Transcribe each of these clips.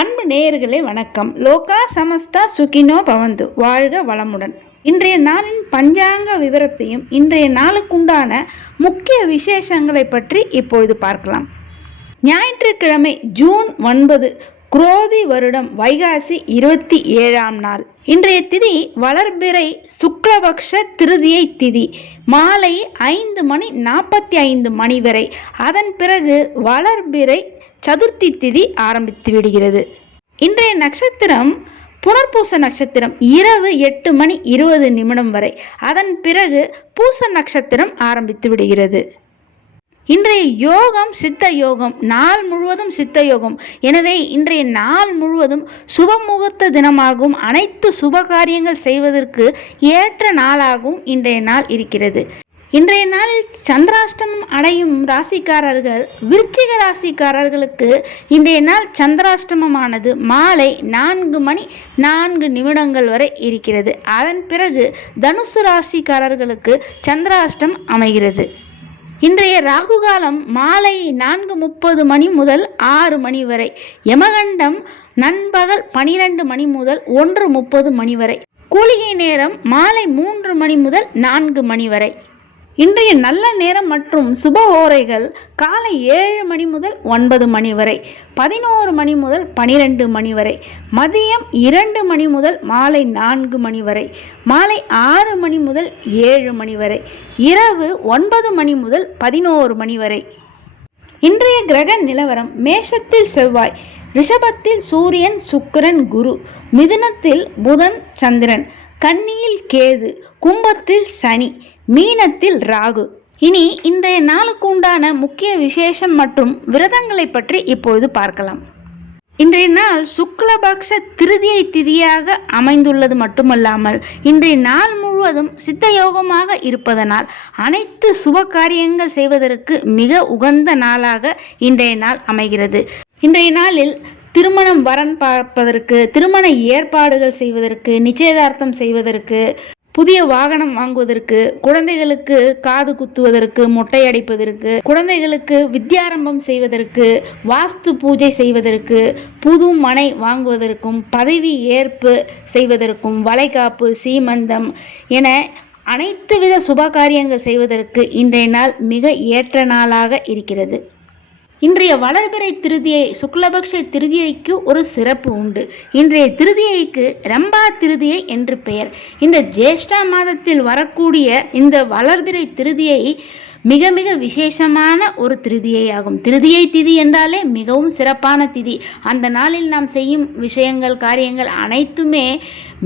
அன்பு நேயர்களே வணக்கம். லோகா சமஸ்தா சுகினோ பவந்து, வாழ்க வளமுடன். இன்றைய நாளின் பஞ்சாங்க விவரத்தையும் இன்றைய நாளுக்குண்டான முக்கிய விசேஷங்களை பற்றி இப்பொழுது பார்க்கலாம். ஞாயிற்றுக்கிழமை ஜூன் 9, குரோதி வருடம் வைகாசி 27ஆம் நாள். இன்றைய திதி வளர்பிறை சுக்லபக்ஷ திருதியை திதி மாலை 5:45 வரை. அதன் பிறகு வளர்பிறை சதுர்த்தி திதி ஆரம்பித்து விடுகிறது. இன்றைய நட்சத்திரம் புனர்பூச நட்சத்திரம் இரவு 8:20 வரை. அதன் பிறகு பூச நட்சத்திரம் ஆரம்பித்து விடுகிறது. இன்றைய யோகம் சித்த யோகம், நாள் முழுவதும் சித்த யோகம். எனவே இன்றைய நாள் முழுவதும் சுபமுகூர்த்த தினமாகவும் அனைத்து சுப காரியங்கள் செய்வதற்கு ஏற்ற நாளாகவும் இன்றைய நாள் இருக்கிறது. இன்றைய நாளில் சந்திராஷ்டமம் அடையும் ராசிக்காரர்கள், விருச்சிக ராசிக்காரர்களுக்கு இன்றைய நாள் சந்திராஷ்டமமானது மாலை 4:04 வரை இருக்கிறது. அதன் பிறகு தனுசு ராசிக்காரர்களுக்கு சந்திராஷ்டம் அமைகிறது. இன்றைய ராகு காலம் மாலை 4:30 முதல் 6 வரை. யமகண்டம் நண்பகல் 12 முதல் 1:30 வரை. கூலிகை நேரம் மாலை 3 முதல் 4 வரை. இன்றைய நல்ல நேரம் மற்றும் சுப ஓரைகள் காலை 7 முதல் 9 வரை, 11 முதல் 12 வரை, மதியம் 2 முதல் மாலை 4 வரை, மாலை 6 முதல் 7 வரை, இரவு 9 முதல் 11 வரை. இன்றைய கிரக நிலவரம்: மேஷத்தில் செவ்வாய், ரிஷபத்தில் சூரியன் சுக்கிரன் குரு, மிதுனத்தில் புதன் சந்திரன், கன்னியில் கேது, கும்பத்தில் சனி, மீனத்தில் ராகு. இனி இன்றைய நாளுக்கு உண்டான முக்கிய விசேஷம் மற்றும் விரதங்களை பற்றி இப்பொழுது பார்க்கலாம். இன்றைய நாள் சுக்லபக்ஷ திருதியை திதியாக அமைந்துள்ளது மட்டுமல்லாமல் இன்றைய நாள் முழுவதும் சித்த யோகமாக இருப்பதனால் அனைத்து சுப காரியங்கள் செய்வதற்கு மிக உகந்த நாளாக இன்றைய நாள் அமைகிறது. இன்றைய நாளில் திருமணம் வரன் பார்ப்பதற்கு, திருமண ஏற்பாடுகள் செய்வதற்கு, நிச்சயதார்த்தம் செய்வதற்கு, புதிய வாகனம் வாங்குவதற்கு, குழந்தைகளுக்கு காது குத்துவதற்கு, மொட்டை அடிப்பதற்கு, குழந்தைகளுக்கு வித்யாரம்பம் செய்வதற்கு, வாஸ்து பூஜை செய்வதற்கு, புது மனை வாங்குவதற்கும், பதவி ஏற்பு செய்வதற்கும், வளைகாப்பு, சீமந்தம் என அனைத்து வித சுப காரியங்கள் செய்வதற்கு இன்றைய நாள் மிக ஏற்ற நாளாக இருக்கிறது. இன்றைய வளர்பிறை திருதியை சுக்லபக்ஷ திருதியைக்கு ஒரு சிறப்பு உண்டு. இன்றைய திருதியைக்கு ரம்பா திருதியை என்று பெயர். இந்த ஜேஷ்டா மாதத்தில் வரக்கூடிய இந்த வளர்பிறை திருதியை மிக மிக விசேஷமான ஒரு திருதியை ஆகும். திருதியை திதி என்றாலே மிகவும் சிறப்பான திதி. அந்த நாளில் நாம் செய்யும் விஷயங்கள், காரியங்கள் அனைத்துமே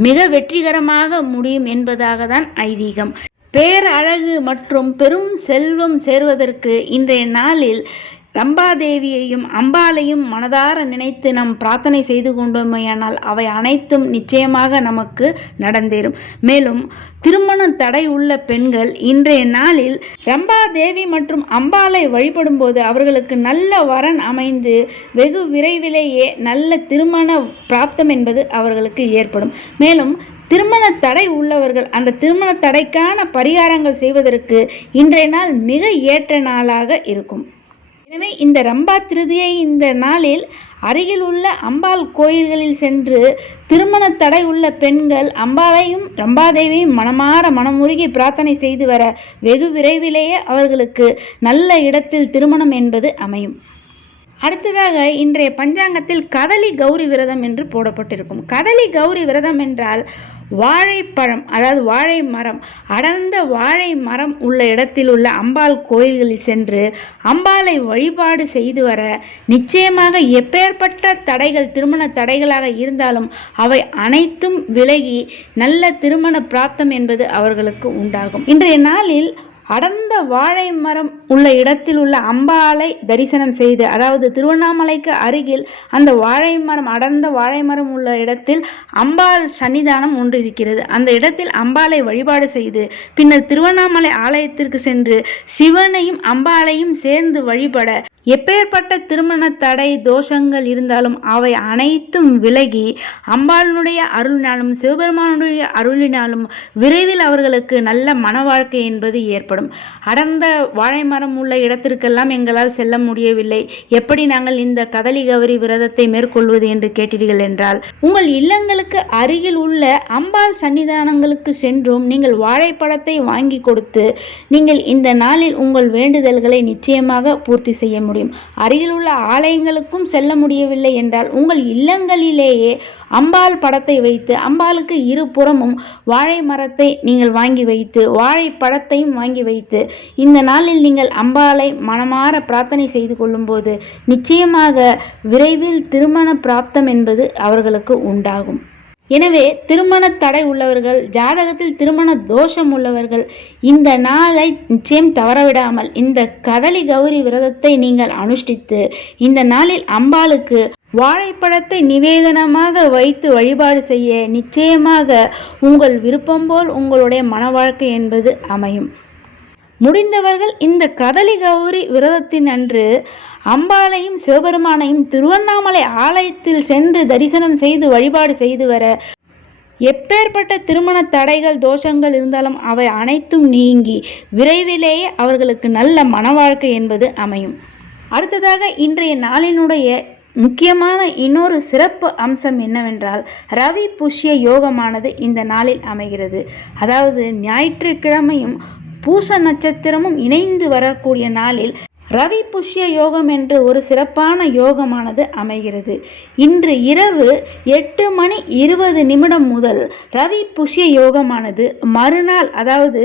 மிக வெற்றிகரமாக முடியும் என்பதாக தான் ஐதீகம். பேரழகு மற்றும் பெரும் செல்வம் சேர்வதற்கு இன்றைய நாளில் ரம்பாதேவியையும் அம்பாளையும் மனதார நினைத்து நாம் பிரார்த்தனை செய்து கொண்டோமேயானால் அவை அனைத்தும் நிச்சயமாக நமக்கு நடந்தேறும். மேலும் திருமண தடை உள்ள பெண்கள் இன்றைய நாளில் ரம்பாதேவி மற்றும் அம்பாளை வழிபடும் போது அவர்களுக்கு நல்ல வரன் அமைந்து வெகு விரைவிலேயே நல்ல திருமண பிராப்தம் என்பது அவர்களுக்கு ஏற்படும். மேலும் திருமண தடை உள்ளவர்கள் அந்த திருமண தடைக்கான பரிகாரங்கள் செய்வதற்கு இன்றைய நாள் மிக ஏற்ற நாளாக இருக்கும். எனவே இந்த ரம்பா திருதியை இந்த நாளில் அருகில் உள்ள அம்பாள் கோயில்களில் சென்று திருமண தடை உள்ள பெண்கள் அம்பாளையும் ரம்பாதேவியும் மனமாற மனமுருகி பிரார்த்தனை செய்து வர வெகு விரைவிலேயே அவர்களுக்கு நல்ல இடத்தில் திருமணம் என்பது அமையும். அடுத்ததாக இன்றைய பஞ்சாங்கத்தில் கதலி கௌரி விரதம் என்று போடப்பட்டிருக்கும். கதலி கௌரி விரதம் என்றால் வாழைப்பழம், அதாவது வாழை மரம், அடர்ந்த வாழை மரம் உள்ள இடத்தில் உள்ள அம்பாள் கோயில்களில் சென்று அம்பாளை வழிபாடு செய்து வர நிச்சயமாக எப்பேற்பட்ட தடைகள், திருமண தடைகளாக இருந்தாலும் அவை அனைத்தும் விலகி நல்ல திருமண பிராப்தம் என்பது அவர்களுக்கு உண்டாகும். இன்றைய நாளில் அடர்ந்த வாழை மரம் உள்ள இடத்தில் உள்ள அம்பாளை தரிசனம் செய்து, அதாவது திருவண்ணாமலைக்கு அருகில் அந்த வாழை மரம், அடர்ந்த வாழை மரம் உள்ள இடத்தில் அம்பாள் சன்னிதானம் ஒன்று இருக்கிறது. அந்த இடத்தில் அம்பாளை வழிபாடு செய்து பின்னர் திருவண்ணாமலை ஆலயத்திற்கு சென்று சிவனையும் அம்பாளையும் சேர்ந்து வழிபட எப்பேற்பட்ட திருமண தடை தோஷங்கள் இருந்தாலும் அவை அனைத்தும் விலகி அம்பாளுடைய அருளினாலும் சிவபெருமானுடைய அருளினாலும் விரைவில் அவர்களுக்கு நல்ல மன வாழ்க்கை என்பது ஏற்படும். அடர்ந்த வாழை மரம் உள்ள இடத்திற்கெல்லாம் எங்களால் செல்ல முடியவில்லை, எப்படி நாங்கள் இந்த கதலி கௌரி விரதத்தை மேற்கொள்வது என்று கேட்டீர்கள் என்றால், உங்கள் இல்லங்களுக்கு அருகில் உள்ள அம்பாள் சன்னிதானங்களுக்கு சென்றும் நீங்கள் வாழைப்பழத்தை வாங்கி கொடுத்து நீங்கள் இந்த நாளில் உங்கள் வேண்டுதல்களை நிச்சயமாக பூர்த்தி செய்ய முடியும். அருகில் உள்ள ஆலயங்களுக்கும் செல்ல முடியவில்லை என்றால் உங்கள் இல்லங்களிலேயே அம்பாள் படத்தை வைத்து அம்பாளுக்கு இருபுறமும் வாழை மரத்தை நீங்கள் வாங்கி வைத்து வாழைப்பழத்தையும் வாங்கி வைத்து இந்த நாளில் நீங்கள் அம்பாளை மனமாற பிரார்த்தனை செய்து கொள்ளும்போது நிச்சயமாக விரைவில் திருமண பிராப்தம் என்பது அவர்களுக்கு உண்டாகும். எனவே திருமண தடை உள்ளவர்கள், ஜாதகத்தில் திருமண தோஷம் உள்ளவர்கள் இந்த நாளை நிச்சயம் தவறவிடாமல் இந்த கதலி கௌரி விரதத்தை நீங்கள் அனுஷ்டித்து இந்த நாளில் அம்பாளுக்கு வாழைப்பழத்தை நிவேதனமாக வைத்து வழிபாடு செய்ய நிச்சயமாக உங்கள் விருப்பம் போல் உங்களுடைய மன வாழ்க்கை என்பது அமையும். முடிந்தவர்கள் இந்த கதலி கௌரி விரதத்தின் அன்று அம்பாளையும் சிவபெருமானையும் திருவண்ணாமலை ஆலயத்தில் சென்று தரிசனம் செய்து வழிபாடு செய்து வர எப்பேற்பட்ட திருமண தடைகள் தோஷங்கள் இருந்தாலும் அவை அனைத்தும் நீங்கி விரைவிலேயே அவர்களுக்கு நல்ல மன வாழ்க்கை என்பது அமையும். அடுத்ததாக இன்றைய நாளினுடைய முக்கியமான இன்னொரு சிறப்பு அம்சம் என்னவென்றால், ரவி புஷ்ய யோகமானது இந்த நாளில் அமைகிறது. அதாவது ஞாயிற்றுக்கிழமையும் பூச நட்சத்திரமும் இணைந்து வரக்கூடிய நாளில் ரவி புஷ்ய யோகம் என்று ஒரு சிறப்பான யோகமானது அமைகிறது. இன்று இரவு 8:20 முதல் ரவி புஷ்ய யோகமானது மறுநாள் அதாவது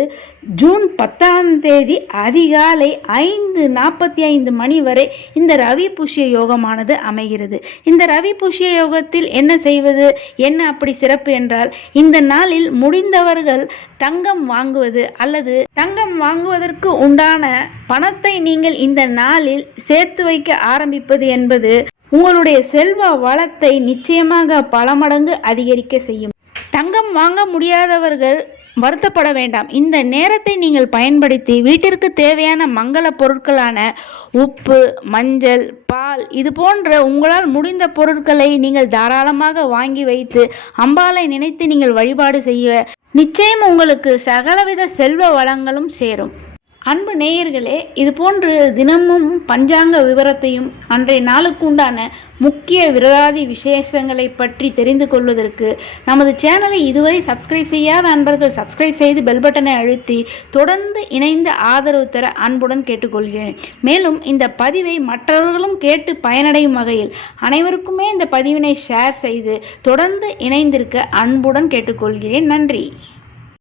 ஜூன் 10 அதிகாலை 5:45 வரை இந்த ரவி புஷ்ய யோகமானது அமைகிறது. இந்த ரவி புஷ்ய யோகத்தில் என்ன செய்வது, என்ன அப்படி சிறப்பு என்றால், இந்த நாளில் முடிந்தவர்கள் தங்கம் வாங்குவது அல்லது தங்கம் வாங்குவதற்கு உண்டான பணத்தை நீங்கள் இந்த நாளில் சேர்த்து வைக்க ஆரம்பிப்பது என்பது உங்களுடைய செல்வ வளத்தை நிச்சயமாக பல மடங்கு அதிகரிக்க செய்யும். தங்கம் வாங்க முடியாதவர்கள் வருத்தப்பட வேண்டாம். இந்த நேரத்தை நீங்கள் பயன்படுத்தி வீட்டிற்கு தேவையான மங்கள பொருட்களான உப்பு, மஞ்சள், பால் இது போன்ற உங்களால் முடிந்த பொருட்களை நீங்கள் தாராளமாக வாங்கி வைத்து அம்பாளை நினைத்து நீங்கள் வழிபாடு செய்ய நிச்சயம் உங்களுக்கு சகலவித செல்வ வளங்களும் சேரும். அன்பு நேயர்களே, இது போன்று தினமும் பஞ்சாங்க விவரத்தையும் அன்றைய நாளுக்கு உண்டான முக்கிய விரதாதி விசேஷங்களை பற்றி தெரிந்து கொள்வதற்கு நமது சேனலை இதுவரை சப்ஸ்கிரைப் செய்யாத அன்பர்கள் சப்ஸ்கிரைப் செய்து பெல் பட்டனை அழுத்தி தொடர்ந்து இணைந்து ஆதரவு தர அன்புடன் கேட்டுக்கொள்கிறேன். மேலும் இந்த பதிவை மற்றவர்களும் கேட்டு பயனடையும் வகையில் அனைவருக்குமே இந்த பதிவினை ஷேர் செய்து தொடர்ந்து இணைந்திருக்க அன்புடன் கேட்டுக்கொள்கிறேன். நன்றி.